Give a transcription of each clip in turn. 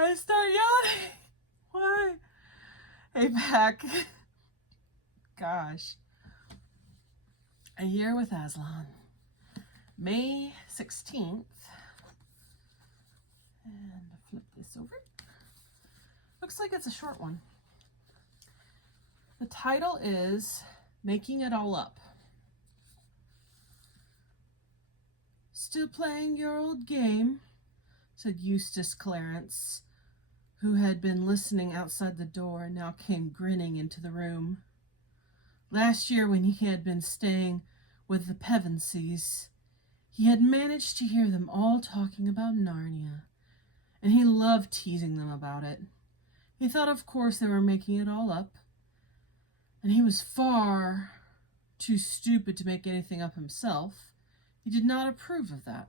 I start yawning. Why? Hey, back. Gosh. A year with Aslan. May 16th. And flip this over. Looks like it's a short one. The title is Making It All Up. Still playing your old game, said Eustace Clarence, who had been listening outside the door and now came grinning into the room. Last year, when he had been staying with the Pevensies, he had managed to hear them all talking about Narnia, and he loved teasing them about it. He thought, of course, they were making it all up, and he was far too stupid to make anything up himself. He did not approve of that.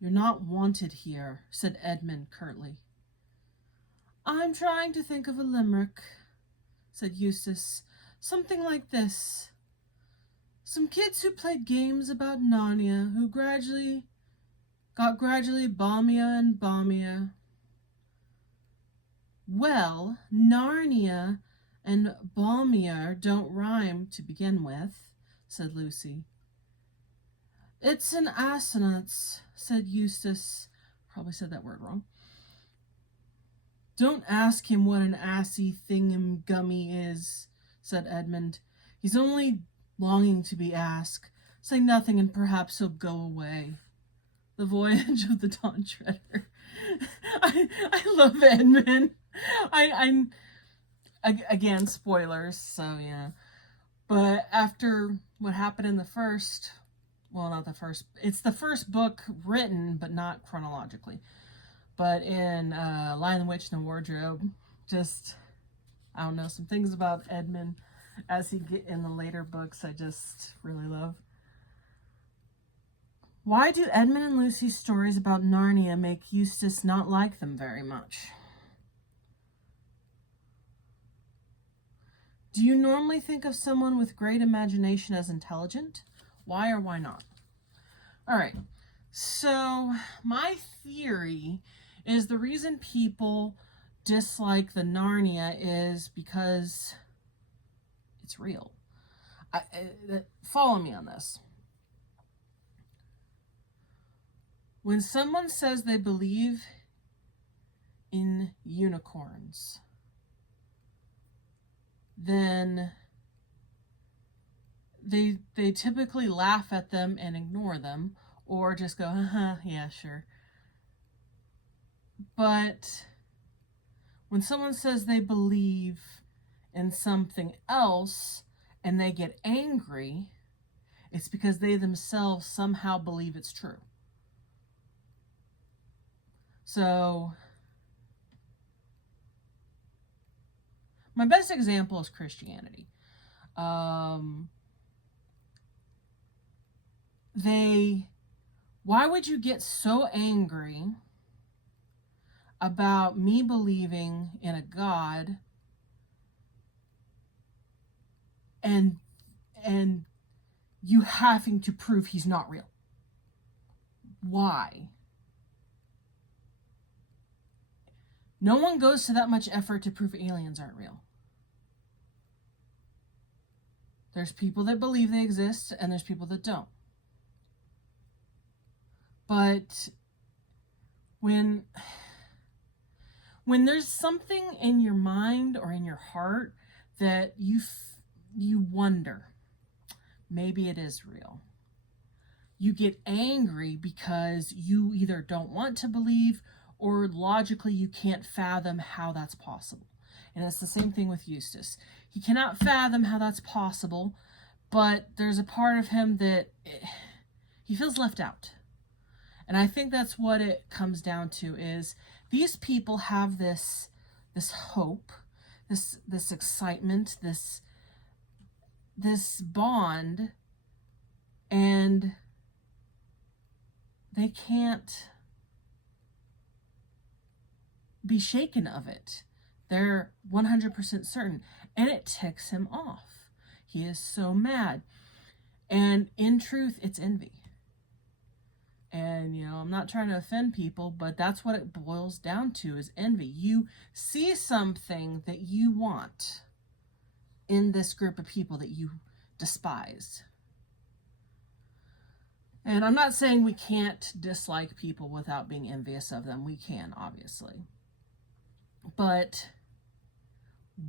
You're not wanted here, said Edmund curtly. I'm trying to think of a limerick, said Eustace. Something like this. Some kids who played games about Narnia who got gradually balmier and balmier. Well, Narnia and balmier don't rhyme to begin with, said Lucy. It's an assonance, said Eustace. Probably said that word wrong. Don't ask him what an assy thingum-gummy is, said Edmund. He's only longing to be asked. Say nothing and perhaps he'll go away. The Voyage of the Dawn Treader. I love Edmund. I'm again, spoilers, so yeah. But after what happened in the first... Well, not the first. It's the first book written, but not chronologically. But in Lion, the Witch, and the Wardrobe, just, I don't know, some things about Edmund as he get in the later books I just really love. Why do Edmund and Lucy's stories about Narnia make Eustace not like them very much? Do you normally think of someone with great imagination as intelligent? Why or why not? All right, so my theory is the reason people dislike the Narnia is because it's real. Follow me on this. When someone says they believe in unicorns, then they typically laugh at them and ignore them, or just go, yeah, sure. But when someone says they believe in something else and they get angry, it's because they themselves somehow believe it's true. So, my best example is Christianity. Why would you get so angry about me believing in a God and you having to prove he's not real? Why? No one goes to that much effort to prove aliens aren't real. There's people that believe they exist and there's people that don't. But when there's something in your mind or in your heart that you wonder, maybe it is real, you get angry because you either don't want to believe or logically you can't fathom how that's possible. And it's the same thing with Eustace. He cannot fathom how that's possible, but there's a part of him that he feels left out. And I think that's what it comes down to is these people have this hope, this excitement, this bond, and they can't be shaken of it. They're 100% certain, and it ticks him off. He is so mad. And in truth, it's envy. And, you know, I'm not trying to offend people, but that's what it boils down to, is envy. You see something that you want in this group of people that you despise. And I'm not saying we can't dislike people without being envious of them. We can, obviously. But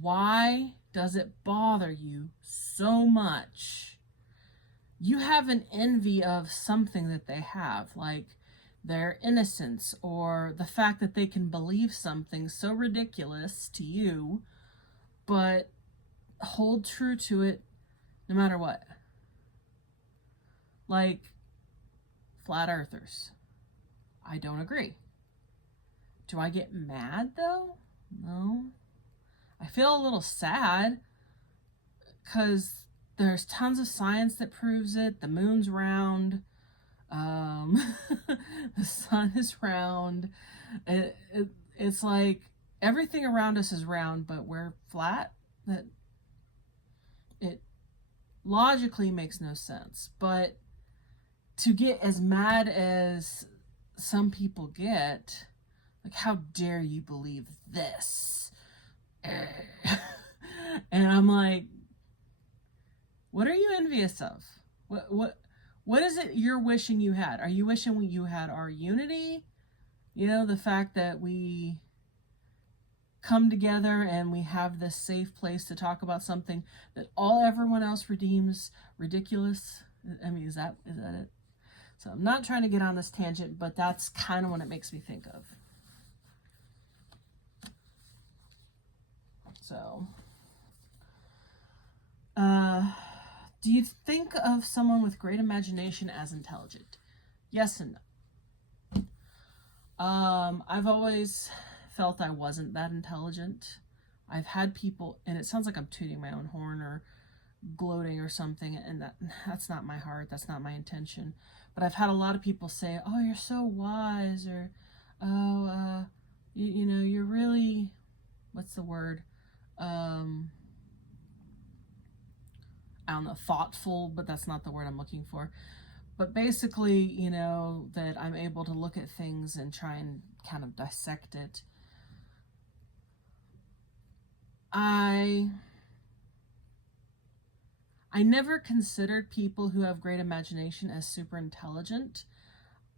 why does it bother you so much? You have an envy of something that they have, like their innocence, or the fact that they can believe something so ridiculous to you, but hold true to it no matter what. Like flat earthers. I don't agree. Do I get mad though? No. I feel a little sad because there's tons of science that proves it. The moon's round. The sun is round. It's like everything around us is round, but we're flat. That it logically makes no sense. But to get as mad as some people get, like, how dare you believe this? And I'm like, what are you envious of? What is it you're wishing you had? Are you wishing you had our unity? You know, the fact that we come together and we have this safe place to talk about something that everyone else redeems ridiculous. I mean, is that it? So I'm not trying to get on this tangent, but that's kind of what it makes me think of. So, do you think of someone with great imagination as intelligent? Yes and no. I've always felt I wasn't that intelligent. I've had people, and it sounds like I'm tooting my own horn or gloating or something, and that's not my heart, that's not my intention. But I've had a lot of people say, oh, you're so wise, or oh, you know, you're really, what's the word? I don't know, thoughtful, but that's not the word I'm looking for. But basically, you know, that I'm able to look at things and try and kind of dissect it. I never considered people who have great imagination as super intelligent.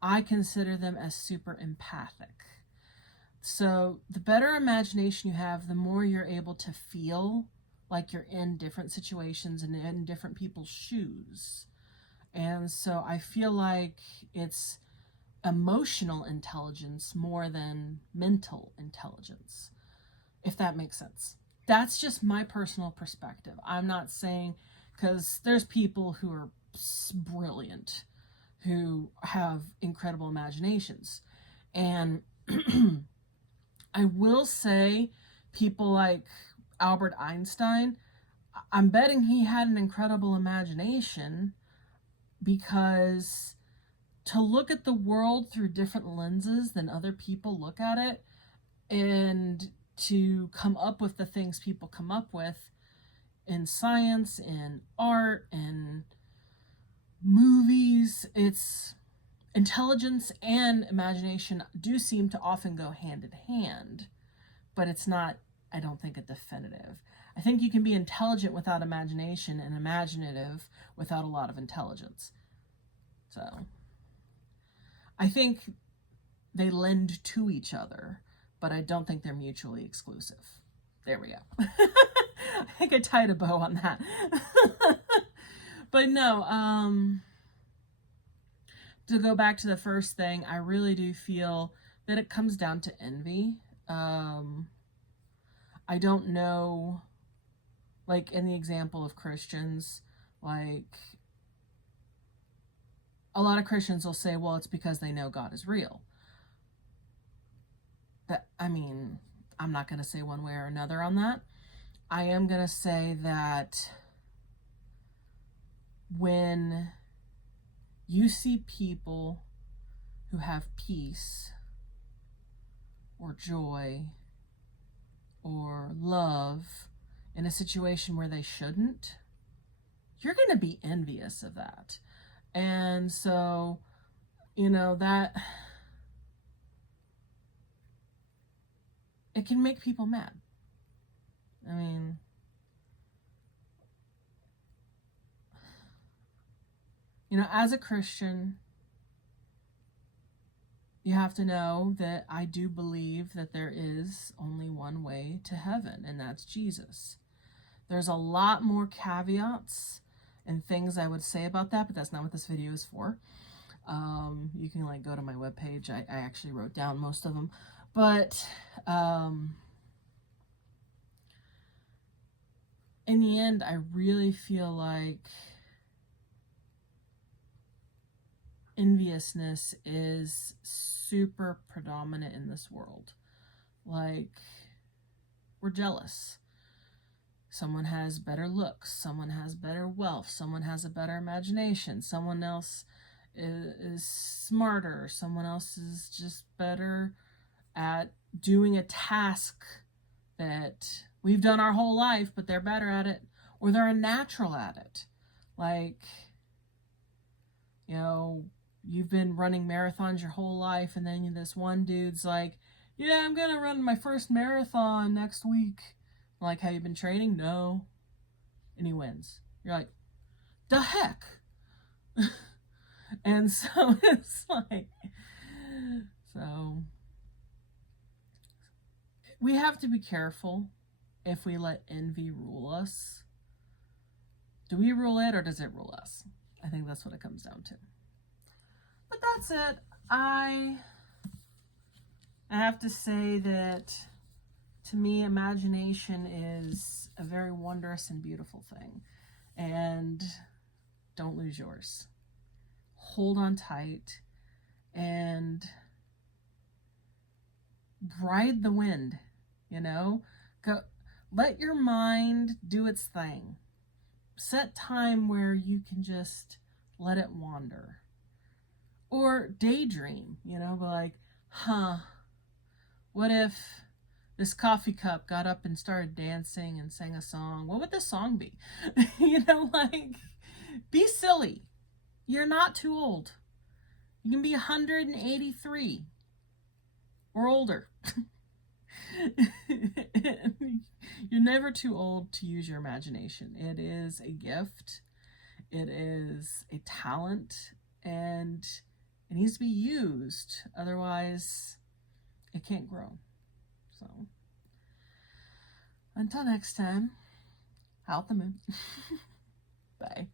I consider them as super empathic. So the better imagination you have, the more you're able to feel like you're in different situations and in different people's shoes. And so I feel like it's emotional intelligence more than mental intelligence, if that makes sense. That's just my personal perspective. I'm not saying, because there's people who are brilliant, who have incredible imaginations. And I will say people like Albert Einstein, I'm betting he had an incredible imagination, because to look at the world through different lenses than other people look at it, and to come up with the things people come up with in science, in art, in movies, it's intelligence and imagination do seem to often go hand in hand, but it's not, I don't think, a definitive. I think you can be intelligent without imagination and imaginative without a lot of intelligence. So I think they lend to each other, but I don't think they're mutually exclusive. There we go. I think I tied a bow on that. But no, to go back to the first thing, I really do feel that it comes down to envy. I don't know, like in the example of Christians, like a lot of Christians will say, well, it's because they know God is real. That, I mean, I'm not going to say one way or another on that. I am going to say that when you see people who have peace or joy or love in a situation where they shouldn't, you're going to be envious of that. And so, you know, that it can make people mad. I mean, you know, as a Christian, you have to know that I do believe that there is only one way to heaven, and that's Jesus. There's a lot more caveats and things I would say about that, but that's not what this video is for. You can like go to my webpage. I actually wrote down most of them, but in the end, I really feel like enviousness is super predominant in this world. Like, we're jealous. Someone has better looks, someone has better wealth, someone has a better imagination, someone else is smarter, someone else is just better at doing a task that we've done our whole life, but they're better at it, or they're a natural at it. Like, you know, you've been running marathons your whole life, and then this one dude's like, yeah, I'm gonna run my first marathon next week. Like, have you been training? No. And he wins. You're like, the heck? And so it's like, so we have to be careful if we let envy rule us. Do we rule it, or does it rule us? I think that's what it comes down to. But that's it. I have to say that, to me, imagination is a very wondrous and beautiful thing. And don't lose yours. Hold on tight and ride the wind, you know? Go, let your mind do its thing. Set time where you can just let it wander. Or daydream, you know, but like, what if this coffee cup got up and started dancing and sang a song? What would this song be? You know, like, be silly. You're not too old. You can be 183 or older. You're never too old to use your imagination. It is a gift. It is a talent, and it needs to be used. Otherwise, it can't grow. So, until next time, out the moon. Bye.